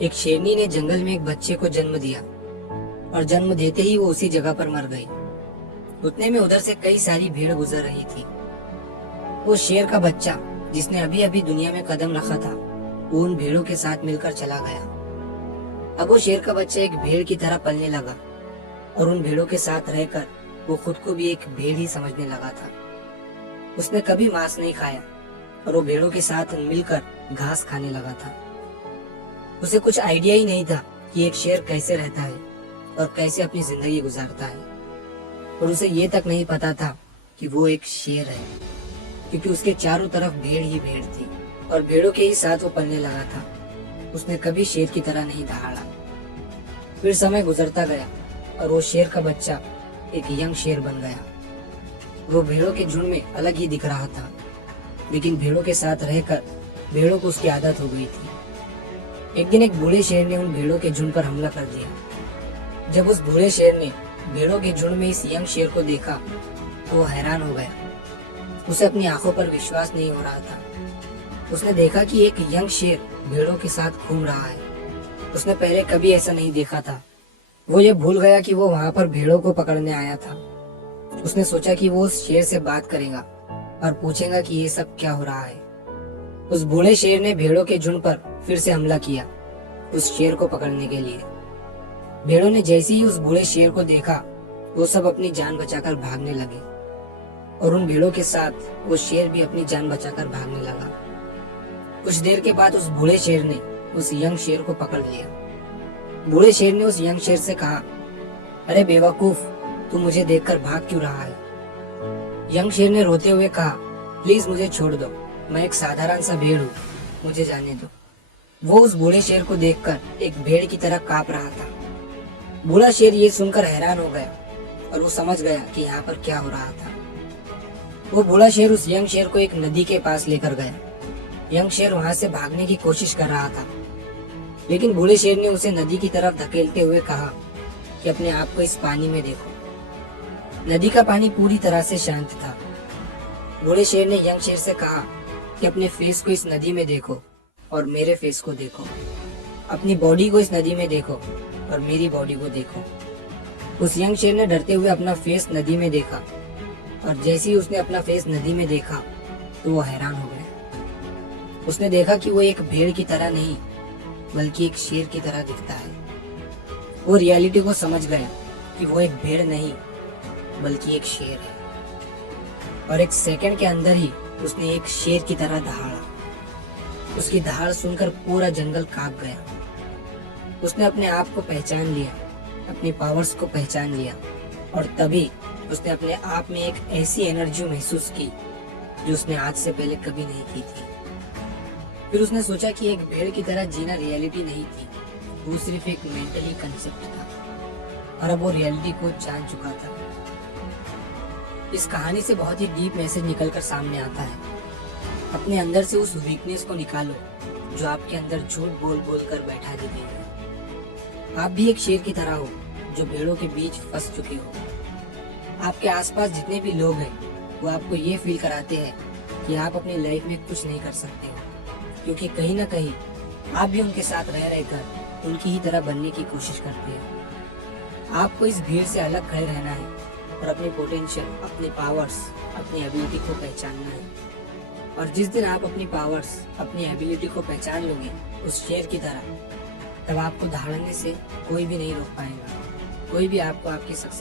एक शेरनी ने जंगल में एक बच्चे को जन्म दिया और जन्म देते ही वो उसी जगह पर मर गई। उतने में उधर से कई सारी भीड़ गुजर रही थी। वो शेर का बच्चा जिसने अभी अभी दुनिया में कदम रखा था, वो उन भेड़ों के साथ मिलकर चला गया। अब वो शेर का बच्चा एक भेड़ की तरह पलने लगा और उन भेड़ों के साथ रहकर वो खुद को भी एक भेड़ ही समझने लगा था। उसने कभी मांस नहीं खाया और वो भेड़ों के साथ मिलकर घास खाने लगा था। उसे कुछ आइडिया ही नहीं था कि एक शेर कैसे रहता है और कैसे अपनी जिंदगी गुजारता है, और उसे ये तक नहीं पता था कि वो एक शेर है, क्योंकि उसके चारों तरफ भेड़ ही भेड़ थी और भेड़ों के ही साथ वो पलने लगा था। उसने कभी शेर की तरह नहीं दहाड़ा। फिर समय गुजरता गया और वो शेर का बच्चा एक यंग शेर बन गया। वो भेड़ों के झुंड में अलग ही दिख रहा था, लेकिन भेड़ों के साथ रहकर भेड़ों को उसकी आदत हो गई थी। एक दिन एक बूढ़े शेर ने उन भेड़ों के झुंड पर हमला कर दिया। जब उस बूढ़े शेर ने भेड़ों के झुंड में इस यंग शेर को देखा तो वो हैरान हो गया। उसे अपनी आंखों पर विश्वास नहीं हो रहा था। उसने देखा कि एक यंग शेर भेड़ों के साथ घूम रहा है। उसने पहले कभी ऐसा नहीं देखा था। वो ये भूल गया कि वो वहां पर भेड़ों को पकड़ने आया था। उसने सोचा कि वो उस शेर से बात करेगा और पूछेगा कि ये सब क्या हो रहा है। उस बूढ़े शेर ने भेड़ों के झुंड पर फिर से हमला किया उस शेर को पकड़ने के लिए। भेड़ों ने जैसे ही उस बूढ़े शेर को देखा, वो सब अपनी जान बचाकर भागने लगे और उन भेड़ों के साथ वो शेर भी अपनी जान बचाकर भागने लगा। कुछ देर के बाद उस बूढ़े शेर ने उस यंग शेर को पकड़ लिया। बूढ़े शेर ने उस यंग शेर से कहा, अरे बेवकूफ, तू मुझे देखकर भाग क्यों रहा है? यंग शेर ने रोते हुए कहा, प्लीज मुझे छोड़ दो, मैं एक साधारण सा भेड़ हूँ, मुझे जाने दो। वो उस बूढ़े शेर को देखकर एक भेड़ की तरह कांप रहा था। बूढ़ा शेर ये सुनकर हैरान हो गया और वो समझ गया कि यहाँ पर क्या हो रहा था। वो बूढ़ा शेर उस यंग शेर को एक नदी के पास लेकर गया। यंग शेर वहां से भागने की कोशिश कर रहा था, लेकिन बूढ़े शेर ने उसे नदी की तरफ धकेलते हुए कहा कि अपने आप को इस पानी में देखो। नदी का पानी पूरी तरह से शांत था। बूढ़े शेर ने यंग शेर से कहा कि अपने फेस को इस नदी में देखो और मेरे फेस को देखो। अपनी बॉडी को इस नदी में देखो और मेरी बॉडी को देखो। उस यंग शेर ने डरते हुए अपना फेस नदी में देखा और जैसे ही उसने अपना फेस नदी में देखा तो वो हैरान हो गया। उसने देखा कि वो एक भेड़ की तरह नहीं बल्कि एक शेर की तरह दिखता है। वो रियलिटी को समझ गया कि वो एक भेड़ नहीं बल्कि एक शेर है, और एक सेकंड के अंदर ही उसने एक शेर की तरह दहाड़ा। उसकी दहाड़ सुनकर पूरा जंगल कांप गया। उसने अपने आप को पहचान लिया, अपनी पावर्स को पहचान लिया, और तभी उसने अपने आप में एक ऐसी एनर्जी महसूस की जो उसने आज से पहले कभी नहीं की थी। फिर उसने सोचा कि एक भेड़ की तरह जीना रियलिटी नहीं थी, वो सिर्फ एक मेंटली कंसेप्ट था, और अब वो रियलिटी को जान चुका था। इस कहानी से बहुत ही डीप मैसेज निकलकर सामने आता है। अपने अंदर से उस वीकनेस को निकालो जो आपके अंदर झूठ बोल बोल कर बैठा दी गई है। आप भी एक शेर की तरह हो जो भेड़ों के बीच फंस चुके हो। आपके आसपास जितने भी लोग हैं वो आपको ये फील कराते हैं कि आप अपनी लाइफ में कुछ नहीं कर सकते हो, क्योंकि कहीं ना कहीं आप भी उनके साथ रह रहकर उनकी ही तरह बनने की कोशिश करते हो। आपको इस भीड़ से अलग खड़े रहना है और अपने पोटेंशियल, अपने पावर्स, अपनी एबिलिटी को पहचानना है। और जिस दिन आप अपनी पावर्स, अपनी एबिलिटी को पहचान लोगे उस शेर की तरह, तब आपको दहाड़ने से कोई भी नहीं रोक पाएगा। कोई भी आपको आपकी सक्सेस